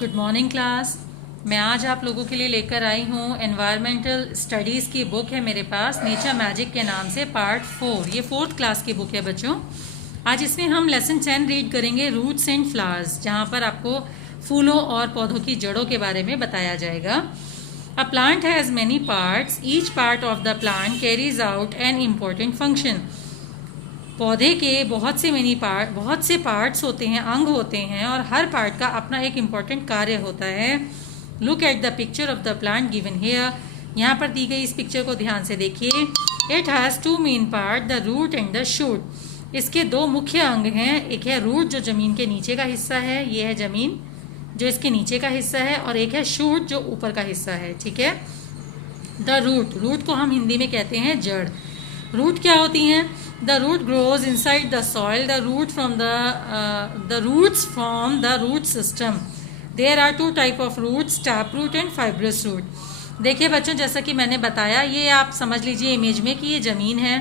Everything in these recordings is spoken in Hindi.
Good morning class. मैं आज आप लोगों के लिए लेकर आई हूँ एनवायरमेंटल स्टडीज़ की बुक है मेरे पास, नेचर मैजिक के नाम से पार्ट 4। ये 4th क्लास की बुक है बच्चों। आज इसमें हम लेसन 10 रीड करेंगे, रूट्स एंड फ्लावर्स, जहाँ पर आपको फूलों और पौधों की जड़ों के बारे में बताया जाएगा। A plant has many parts, each part of the plant carries out an important function. पौधे के बहुत से पार्ट्स होते हैं, अंग होते हैं, और हर पार्ट का अपना एक इम्पॉर्टेंट कार्य होता है। Look at the picture of the plant given here. यहाँ पर दी गई इस पिक्चर को ध्यान से देखिए। It has 2 main part, the root and the shoot. इसके 2 मुख्य अंग हैं। एक है रूट जो ज़मीन के नीचे का हिस्सा है, ये है ज़मीन जो इसके नीचे का हिस्सा है, और एक है शूट जो ऊपर का हिस्सा है। ठीक है। द रूट को हम हिंदी में कहते हैं जड़। रूट क्या होती हैं? The root grows inside the soil. The roots from the root system. There are 2 type of roots, taproot and fibrous root. देखिए बच्चों, जैसा कि मैंने बताया, ये आप समझ लीजिए इमेज में कि ये ज़मीन है।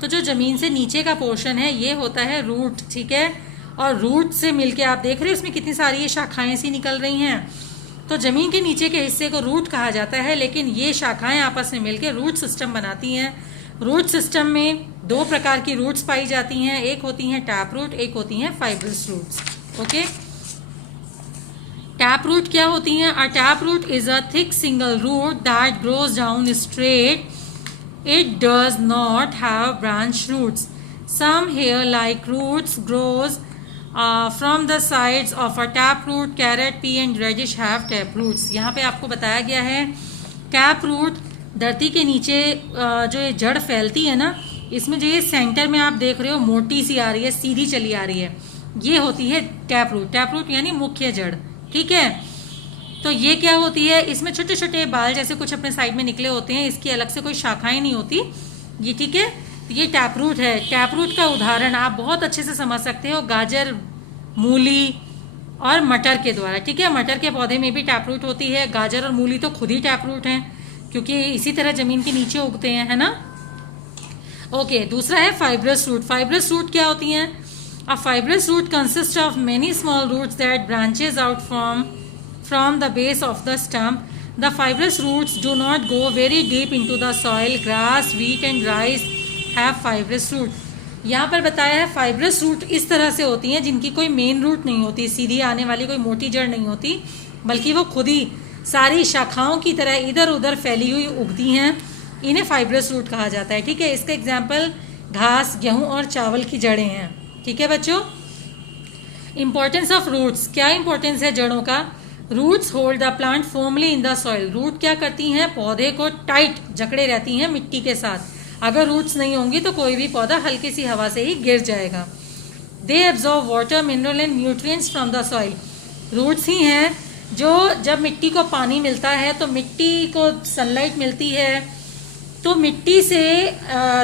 तो जो ज़मीन से नीचे का पोर्शन है ये होता है रूट। ठीक है। और रूट से मिलके आप देख रहे हो इसमें कितनी सारी ये शाखाएं सी निकल रही हैं। तो ज़मीन के नीचे के हिस्से को रूट कहा जाता है, लेकिन ये शाखाएं आपस में मिलके रूट सिस्टम बनाती हैं। रूट सिस्टम में 2 प्रकार की रूट्स पाई जाती हैं, एक होती हैं टैप रूट, एक होती हैं fibrous roots. Okay. Tap root क्या होती हैं? A tap root is a thick single root that grows down straight. It does not have branch roots. Some hair like roots grows from the sides of a taproot. Carrot, pea and radish have tap roots. यहाँ पे आपको बताया गया है टैप रूट धरती के नीचे जो ये जड़ फैलती है ना, इसमें जो ये सेंटर में आप देख रहे हो मोटी सी आ रही है, सीधी चली आ रही है, ये होती है टैप रूट। टैप रूट यानी मुख्य जड़। ठीक है। तो ये क्या होती है? इसमें छोटे छोटे बाल जैसे कुछ अपने साइड में निकले होते हैं, इसकी अलग से कोई शाखाएं नहीं होती ये। ठीक है। ये टैप रूट है। टैप रूट का उदाहरण आप बहुत अच्छे से समझ सकते हो गाजर, मूली और मटर के द्वारा। ठीक है। मटर के पौधे में भी टैप रूट होती है। गाजर और मूली तो खुद ही टैप रूट हैं, क्योंकि इसी तरह जमीन के नीचे उगते हैं, है ना। ओके। दूसरा है फाइब्रस रूट। फाइब्रस रूट क्या होती हैं? A fibrous root consist of many small roots that branches out from the base of the stump. The fibrous roots do not go very deep into the soil. Grass, wheat and rice have fibrous root. यहाँ पर बताया है फाइब्रस रूट इस तरह से होती हैं जिनकी कोई मेन रूट नहीं होती, सीधी आने वाली कोई मोटी जड़ नहीं होती, बल्कि वो खुद ही सारी शाखाओं की तरह इधर उधर फैली हुई उगती हैं। इन्हें फाइब्रस रूट कहा जाता है। ठीक है। इसका एग्जाम्पल घास, गेहूं और चावल की जड़ें हैं। ठीक है बच्चों। Importance of roots. क्या इंपॉर्टेंस है जड़ों का? Roots hold the plant firmly in the soil. Root क्या करती हैं? पौधे को टाइट जकड़े रहती हैं मिट्टी के साथ। अगर रूट्स नहीं होंगी तो कोई भी पौधा हल्की सी हवा से ही गिर जाएगा। They absorb water, mineral and nutrients from the soil. Roots ही हैं जो जब मिट्टी को पानी मिलता है तो मिट्टी को सनलाइट मिलती है, तो मिट्टी से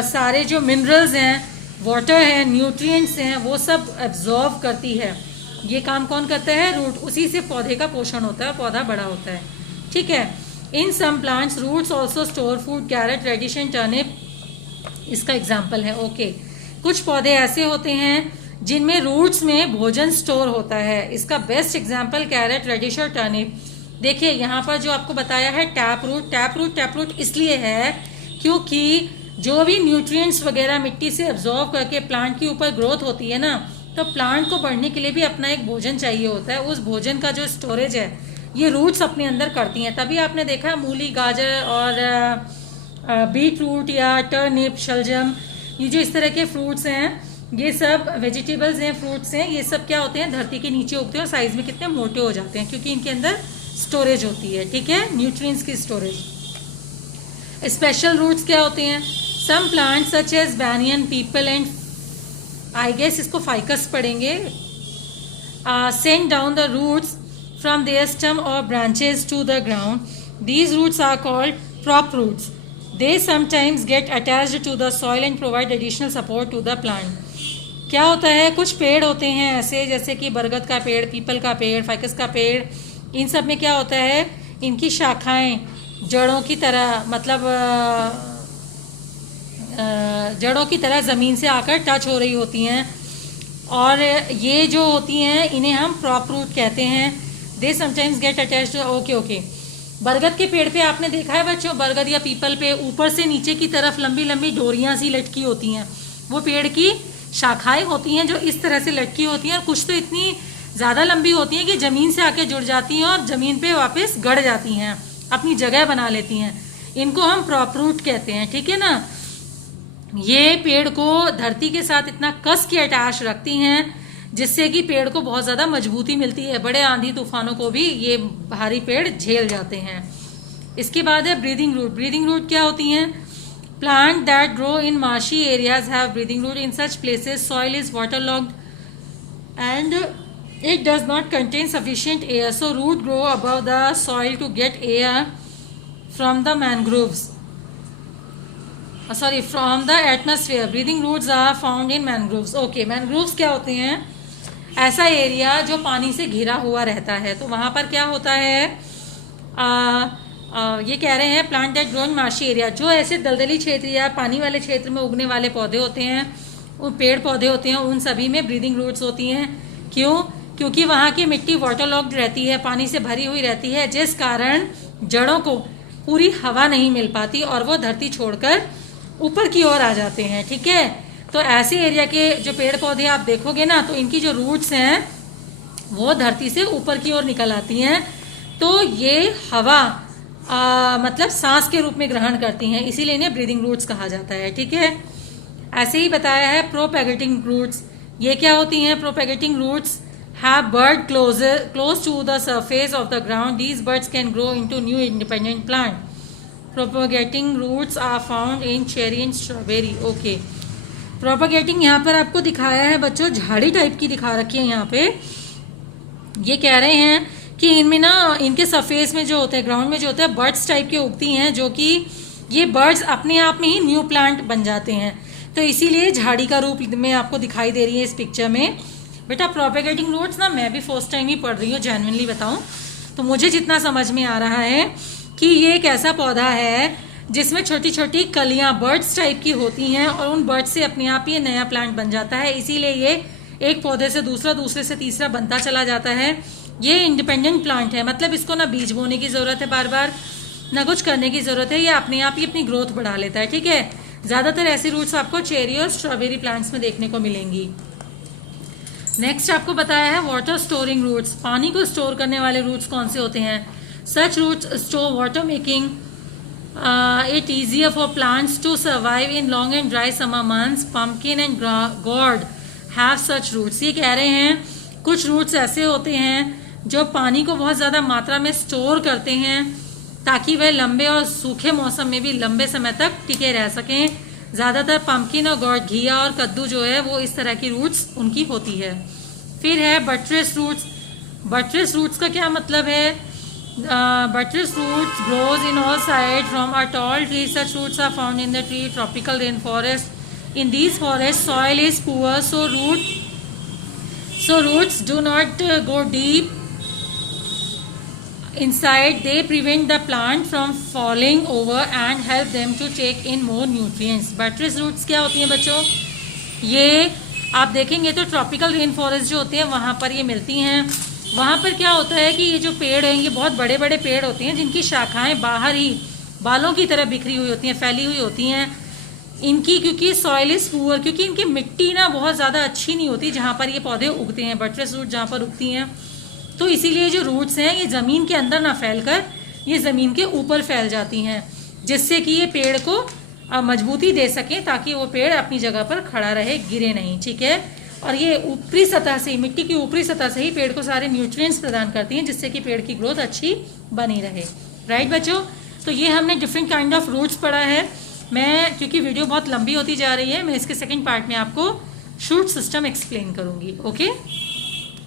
सारे जो मिनरल्स हैं, वाटर है, न्यूट्रिएंट्स हैं, वो सब एब्जॉर्ब करती है। ये काम कौन करता है? रूट। उसी से पौधे का पोषण होता है, पौधा बड़ा होता है। ठीक है। In some plants roots also store food. Carrot, radish and turnip इसका एग्जाम्पल है। ओके। कुछ पौधे ऐसे होते हैं जिनमें रूट्स में भोजन स्टोर होता है। इसका बेस्ट एग्जाम्पल कैरेट, रेडिश और टर्निप। देखिए यहाँ पर जो आपको बताया है टैप रूट। टैप रूट इसलिए है क्योंकि जो भी न्यूट्रिएंट्स वगैरह मिट्टी से एब्जॉर्ब करके प्लांट के ऊपर ग्रोथ होती है ना, तो प्लांट को बढ़ने के लिए भी अपना एक भोजन चाहिए होता है। उस भोजन का जो स्टोरेज है ये रूट्स अपने अंदर करती हैं। तभी आपने देखा मूली, गाजर और बीट रूट या टर्निप, शलजम, ये जो इस तरह के फ्रूट्स हैं, ये सब वेजिटेबल्स हैं, फ्रूट्स हैं, ये सब क्या होते हैं? धरती के नीचे उगते हैं और साइज में कितने मोटे हो जाते हैं, क्योंकि इनके अंदर स्टोरेज होती है। ठीक है। न्यूट्रिएंट्स की स्टोरेज। स्पेशल रूट्स क्या होते हैं? Some plants such as banyan, peepal and I guess इसको फाइकस पढ़ेंगे, send down the roots from their stem और branches to the ground. These roots are called prop roots. They sometimes get attached to the soil and provide additional support to the plant. क्या होता है? कुछ पेड़ होते हैं ऐसे, जैसे कि बरगद का पेड़, पीपल का पेड़, फाइकस का पेड़, इन सब में क्या होता है? इनकी शाखाएं जड़ों की तरह, मतलब जड़ों की तरह ज़मीन से आकर टच हो रही होती हैं, और ये जो होती हैं इन्हें हम प्रॉप रूट कहते हैं. They sometimes get attached. Okay okay. बरगद के पेड़ पे आपने देखा है बच्चों, बरगद या पीपल पे ऊपर से नीचे की तरफ लंबी लंबी डोरियां सी लटकी होती हैं, वो पेड़ की शाखाएं होती हैं जो इस तरह से लटकी होती हैं, और कुछ तो इतनी ज़्यादा लंबी होती हैं कि ज़मीन से आके जुड़ जाती हैं और ज़मीन पे वापस गड़ जाती हैं, अपनी जगह बना लेती हैं। इनको हम प्रॉप रूट कहते हैं, ठीक है ना। ये पेड़ को धरती के साथ इतना कस के अटैच रखती हैं जिससे कि पेड़ को बहुत ज़्यादा मजबूती मिलती है, बड़े आंधी तूफानों को भी ये भारी पेड़ झेल जाते हैं। इसके बाद है ब्रीदिंग रूट। ब्रीदिंग रूट क्या होती हैं? Plant that grow in marshy areas have breathing root. In such places soil is waterlogged and it does not contain sufficient air, so root grow above the soil to get air from the mangroves, from the atmosphere. Breathing roots are found in mangroves. Okay, mangroves क्या होते हैं? ऐसा एरिया जो पानी से घिरा हुआ रहता है, तो वहाँ पर क्या होता है, ये कह रहे हैं plant that grow in marshy area, जो ऐसे दलदली क्षेत्र या पानी वाले क्षेत्र में उगने वाले पौधे होते हैं, वो पेड़ पौधे होते हैं, उन सभी में ब्रीदिंग रूट्स होती हैं। क्यों? क्योंकि वहाँ की मिट्टी वाटरलॉक्ड रहती है, पानी से भरी हुई रहती है, जिस कारण जड़ों को पूरी हवा नहीं मिल पाती और वो धरती छोड़कर ऊपर की ओर आ जाते हैं, ठीक है। तो ऐसे एरिया के जो पेड़ पौधे आप देखोगे ना, तो इनकी जो रूट्स हैं वो धरती से ऊपर की ओर निकल आती हैं, तो ये हवा मतलब सांस के रूप में ग्रहण करती हैं, इसीलिए इन्हें ब्रीदिंग रूट्स कहा जाता है, ठीक है। ऐसे ही बताया है प्रोपेगेटिंग रूट्स। ये क्या होती हैं? Propagating roots have bud close to the surface of the ground. These buds can grow into new independent plant. Propagating roots are found in cherry and strawberry. Okay. Propagating यहाँ पर आपको दिखाया है बच्चों, झाड़ी टाइप की दिखा रखी है यहाँ पे। ये कह रहे हैं कि इनमें ना, इनके सरफेस में जो होते हैं, ग्राउंड में जो होते हैं, बर्ड्स टाइप के उगती हैं, जो कि ये बर्ड्स अपने आप में ही न्यू प्लांट बन जाते हैं, तो इसीलिए झाड़ी का रूप में आपको दिखाई दे रही है इस पिक्चर में। बेटा प्रोपेगेटिंग रूट्स ना मैं भी फर्स्ट टाइम ही पढ़ रही हूँ, जेन्युइनली बताऊँ तो मुझे जितना समझ में आ रहा है कि ये एक ऐसा पौधा है जिसमें छोटी छोटी कलियां बर्ड्स टाइप की होती हैं, और उन बर्ड्स से अपने आप ही नया प्लांट बन जाता है, इसीलिए ये एक पौधे से दूसरा, दूसरे से तीसरा बनता चला जाता है। ये इंडिपेंडेंट प्लांट है, मतलब इसको ना बीज बोने की ज़रूरत है बार बार, ना कुछ करने की ज़रूरत है, ये अपने आप ही अपनी ग्रोथ बढ़ा लेता है, ठीक है। ज़्यादातर ऐसी रूट्स आपको चेरी और स्ट्रॉबेरी प्लांट्स में देखने को मिलेंगी। नेक्स्ट आपको बताया है वाटर स्टोरिंग रूट्स। पानी को स्टोर करने वाले रूट्स कौन से होते हैं? Such roots store water, making it easier for plants to survive in long and dry summer months. Pumpkin and gourd have such roots. ये कह रहे हैं कुछ रूट्स ऐसे होते हैं जो पानी को बहुत ज़्यादा मात्रा में स्टोर करते हैं ताकि वह लंबे और सूखे मौसम में भी लंबे समय तक टिके रह सकें। ज़्यादातर पम्पकिन और गॉर्ड, घिया और कद्दू जो है वो इस तरह की रूट्स उनकी होती है। फिर है बट्रेस रूट्स। बट्रेस रूट्स का क्या मतलब है? Buttress roots grows in all side from a tall tree. Such roots are found in the tree tropical rain forest. In these forest soil is poor, so roots do not go deep inside. They prevent the plant from falling over and help them to take in more nutrients. Buttress roots क्या होती हैं बच्चों? ये आप देखेंगे तो ट्रॉपिकल रेन फॉरेस्ट जो होते हैं वहाँ पर ये मिलती हैं। वहाँ पर क्या होता है कि ये जो पेड़ हैं ये बहुत बड़े बड़े पेड़ होते हैं जिनकी शाखाएं बाहर ही बालों की तरह बिखरी हुई होती हैं, फैली हुई होती हैं। इनकी क्योंकि सॉइल इज पुअर, क्योंकि इनकी मिट्टी ना बहुत ज़्यादा अच्छी नहीं होती जहाँ पर ये पौधे उगते हैं, बट्रेस रूट जहाँ पर उगती हैं, तो इसीलिए जो रूट्स हैं ये ज़मीन के अंदर ना फैलकर ये ज़मीन के ऊपर फैल जाती हैं, जिससे कि ये पेड़ को मजबूती दे सकें ताकि वो पेड़ अपनी जगह पर खड़ा रहे, गिरे नहीं, ठीक है। और ये ऊपरी सतह से ही, मिट्टी की ऊपरी सतह से ही पेड़ को सारे न्यूट्रिएंट्स प्रदान करती हैं जिससे कि पेड़ की ग्रोथ अच्छी बनी रहे। राइट बच्चों, तो ये हमने डिफरेंट काइंड ऑफ रूट्स पढ़ा है। मैं क्योंकि वीडियो बहुत लंबी होती जा रही है, मैं इसके सेकंड पार्ट में आपको शूट सिस्टम एक्सप्लेन करूंगी। ओके।